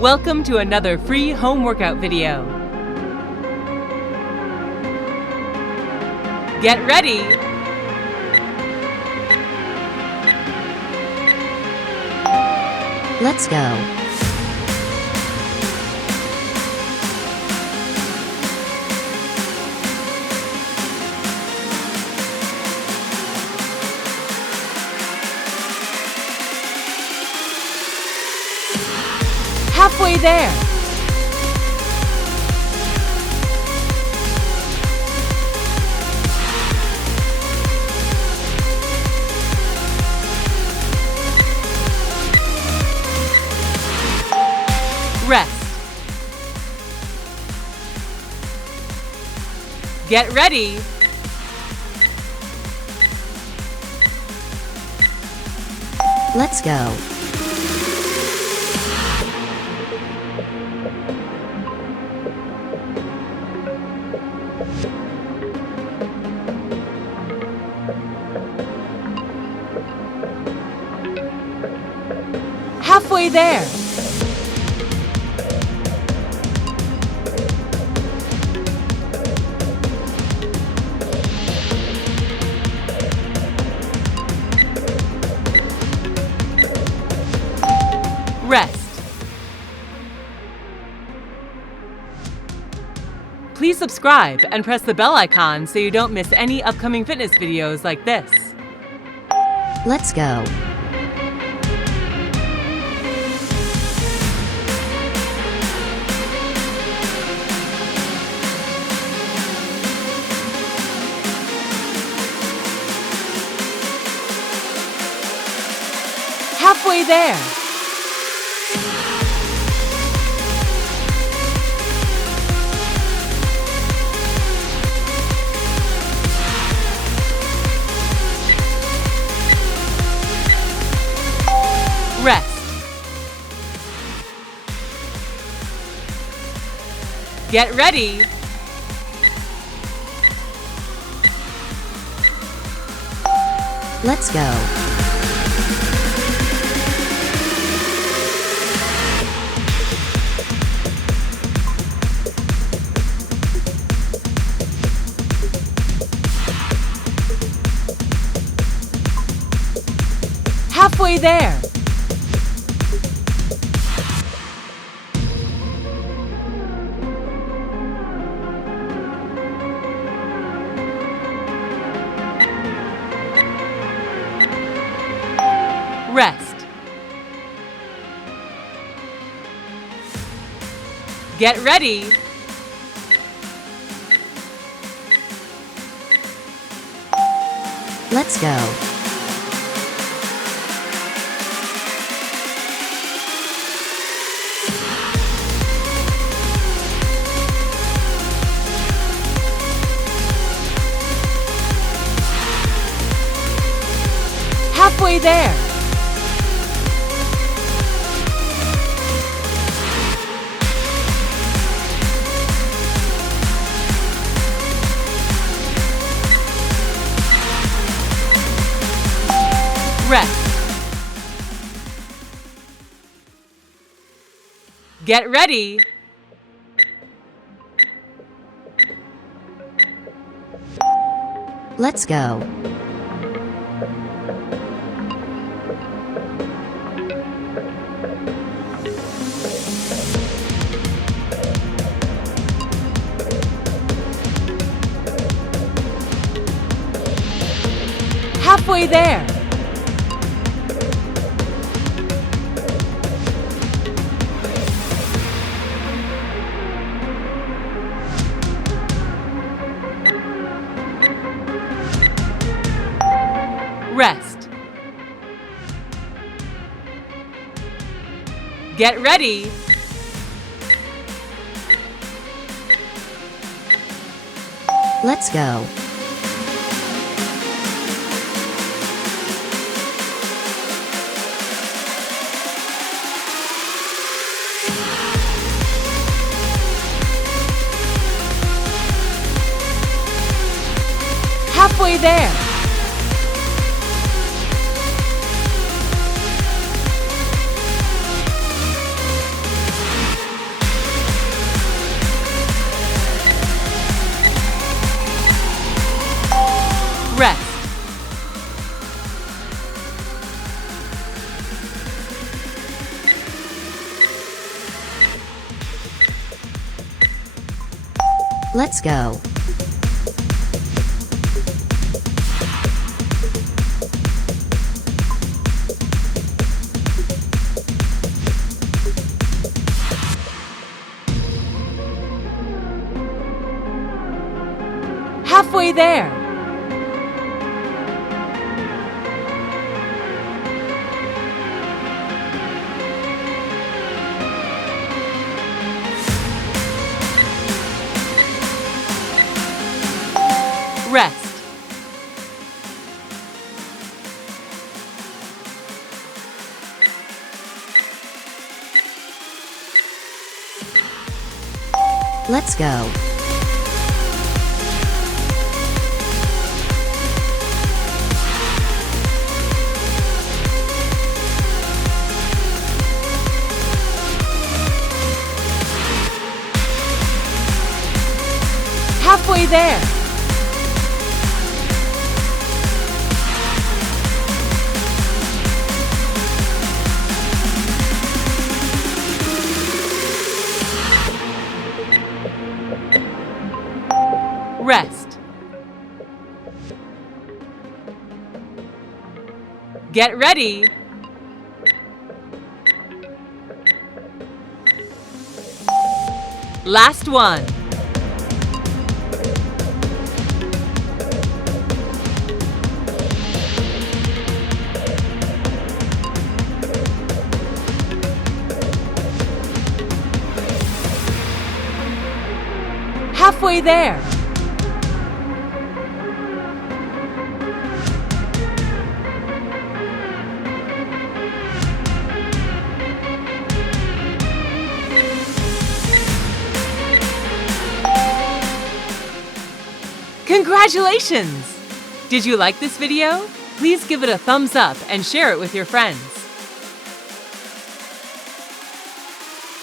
Welcome to another free home workout video. Get ready. Let's go. Halfway there. Rest. Get ready. Let's go. Halfway there. Rest. Please subscribe and press the bell icon so you don't miss any upcoming fitness videos like this. Let's go. Halfway there. Rest. Get ready. Let's go. Halfway there. Rest. Get ready. Let's go. Halfway there. Rest. Get ready. Let's go. Halfway there. Rest. Get ready. Let's go. Halfway there. Let's go. Halfway there. Rest. Let's go. Halfway there. Rest. Get ready. Last one. Halfway there. Congratulations! Did you like this video? Please give it a thumbs up and share it with your friends.